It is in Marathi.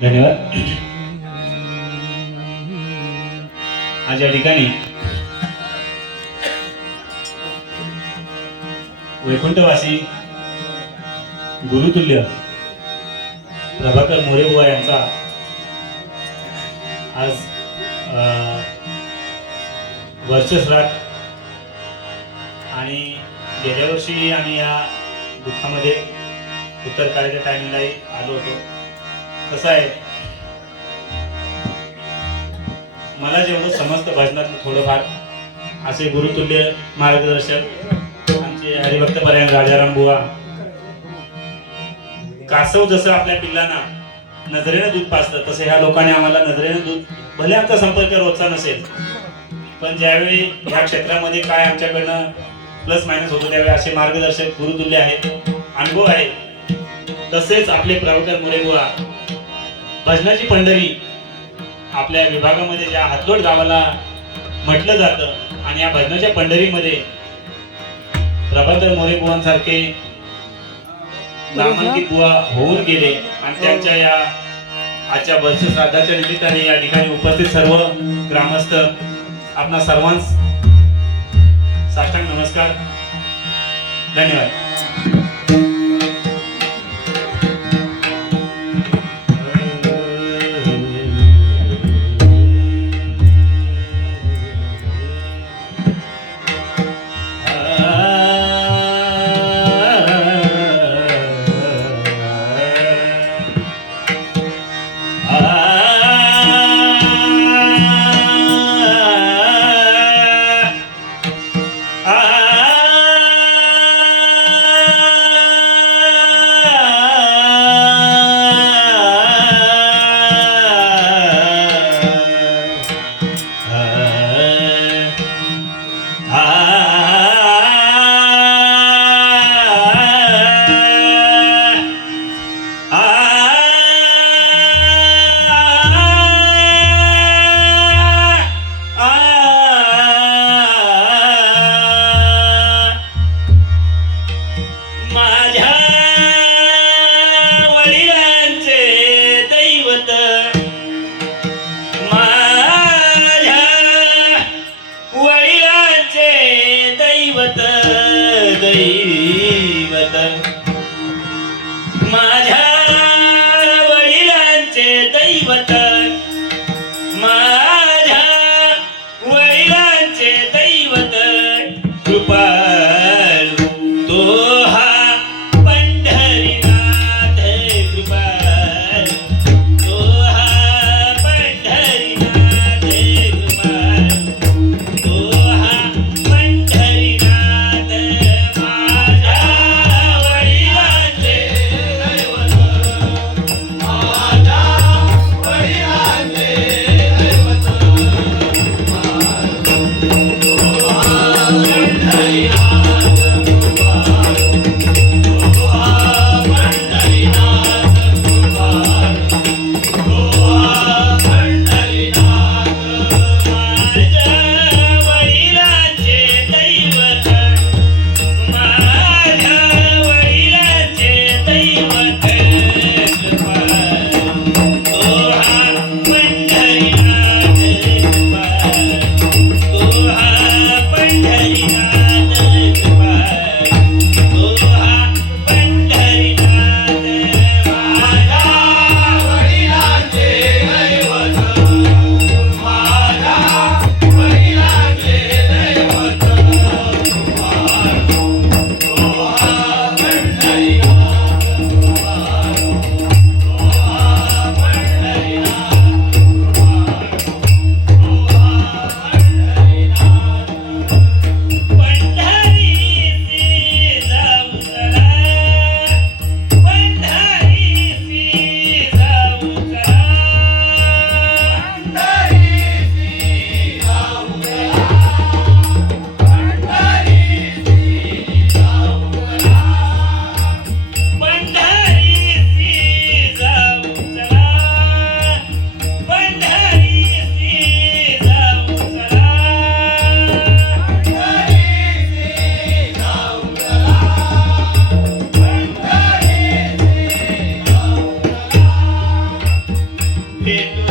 धन्यवाद. आज या ठिकाणी वैकुंठवासी गुरुतुल्य प्रभाकर मोरेबुवा यांचा आज वर्षश्राद्ध आणि गेल्या वर्षी आम्ही या दुःखामध्ये उत्तर कार्याच्या टायमिंगलाही आलो होतो. कसं आहे, मला जेवढं समजतं भजनातलं थोडंफार असे गुरुतुल्य मार्गदर्शक आमचे हरिभक्तपरायण राजाराम बुवा, कासव जसं आपल्या पिल्लांना नजरेनं दूध पाजतं तसं ह्या लोकांनी आम्हाला नजरेनं दूध, भले आमचा संपर्क रोजचा नसेल पण ज्यावेळी ह्या क्षेत्रामध्ये काय आमच्याकडनं प्लस मायनस होतो त्यावेळी असे मार्गदर्शक गुरुतुल्य आहेत, अनुभव आहे. तसेच आपले प्रभाकर मोरेबुवा भजनाची पंढरी आपल्या विभागामध्ये ज्या हातलोट गावाला म्हटलं जातं आणि या भजनाच्या पंढरीमध्ये प्रभाकर मोरेबुवांसारखे नामांकित बुवा होऊन गेले आणि त्यांच्या या आजच्या वर्षश्राद्धाच्या निमित्ताने या ठिकाणी उपस्थित सर्व ग्रामस्थ आपणा सर्वांस साष्टांग नमस्कार. धन्यवाद. भेटू